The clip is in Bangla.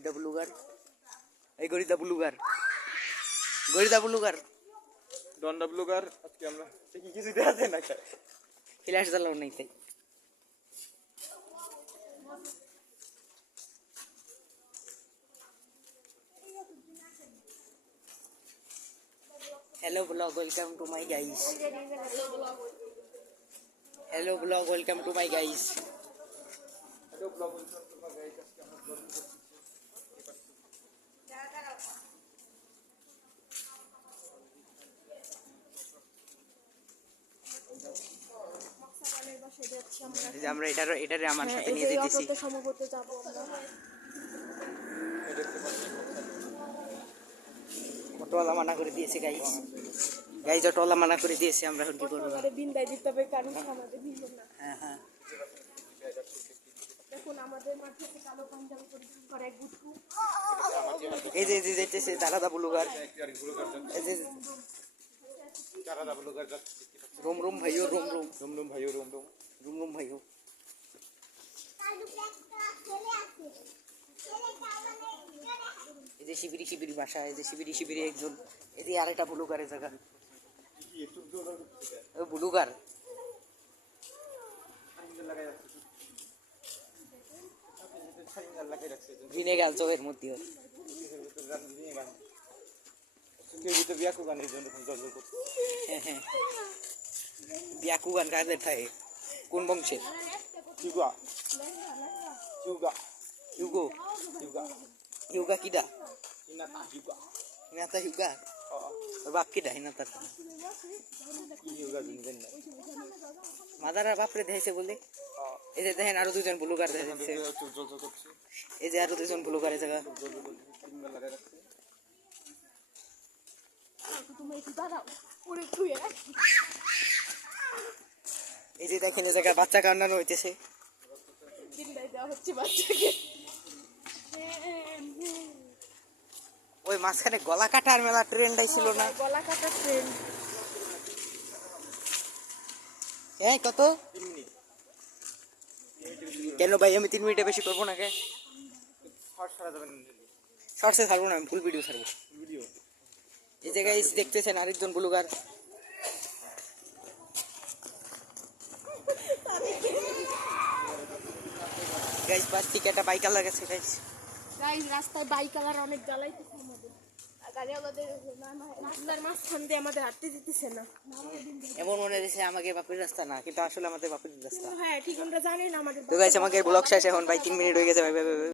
গরিদা ব্লুগার, এই গরিদা ব্লুগার, গরিদা ব্লুগার, ডন্ডা ব্লুগার। আজকে আমরা কি কিছু দেয়া যায় না, ফ্ল্যাশ জ্বালাও নাই তাই। Hello vlog, welcome to my guys. Hello vlog, welcome to my guys. Hello blog, welcome to my guys. আজকে আমরা গরম করছি। এই যে আমরা এটারে আমার সাথে নিয়ে যেতেছি। সম্ভবত যাব আমরা। অটোওয়ালা মানা করে দিয়েছে গাইস, গাইস অটোওয়ালা মানা করে দিয়েছে, আমরা এখন কি করবো? আমাদের বিন্দায় দিতে হবে, কারণ আমাদের ভিন্ন না। হ্যাঁ হ্যাঁ, দেখুন আমাদের মাঠে কালো পাঞ্জাবি পরিধান করে এক গুট্টু। এই যে যে যেতেছে দারাদা ব্লুগার, এই যে দারাদা ব্লুগার যাচ্ছে। রুম রুম ভাইও, রুম রুম, রুম রুম ভাইও, রুম রুম, রুম রুম ভাইও। এই যে শিবিরি শিবিরি বাসা, এই যে শিবিরি শিবিরি একজন, এই যে আরেকটা ব্লুগারের জায়গা, ওই ব্লুগার ভিনেগার চোখের মধ্যে। বিয়াকু গানের জন্য জল করছে। হ্যাঁ হ্যাঁ, বিয়াকু গান কাদের থাকে, কোন বংশের? হিউগা, হিউগা, হিউগো, হিউগা, হিউগা কিডা? হিনাতা হিউগা, হিনাতা হিউগা, ওর বাপ কিডা হিনাতার? কি হিউগা জানেন না? মাদারা বাপরে দেখেছে বলে। এই যে দেখেন আরো দুজন ব্লুগার দেখেছে, জল করছে। এই যে আরো দুজন ব্লুগারের জায়গা। তুমি একটু দাঁড়াও, পুরো ধুয়ে রাখি। এই যে দেখেন এই জায়গায় বাচ্চা কান্নানো হইতেছে। বিন্দায় দেওয়া হচ্ছে বাচ্চাকে। ওই মাঝখানে গলা কাটার মেলা ট্রেন্ড ছিল না? গলা কাটা ট্রেন। হ্যাঁ কত? কেন ভাই আমি 3 মিনিটে বেশি করবো না কে? শর্টসে ছাড়বো না, আমি ফুল ভিডিও ছাড়বো। ভিডিও এই জায়গায় দেখতেছেন আরেকজন ব্লুগার। গাইস বাস থেকে একটা বাইকার লাগাচ্ছে গাইস। গাইস রাস্তায় বাইকালার অনেক জ্বালাইতেছে আমাদের। গাড়ি আমাদের রাস্তার মাঝখান দিয়ে আমাদের হাঁটতে দিতেছে না। এমন মনে হচ্ছে আমাকে বাপের রাস্তা না, কিন্তু আসলে আমাদের বাপের রাস্তা। হ্যাঁ ঠিক, আমরা জানি না আমাদের। তো গাইস আমাকে ব্লগ শেষ এখন, ভাই 3 মিনিট হয়ে গেছে, ভাই ভাই ভাই।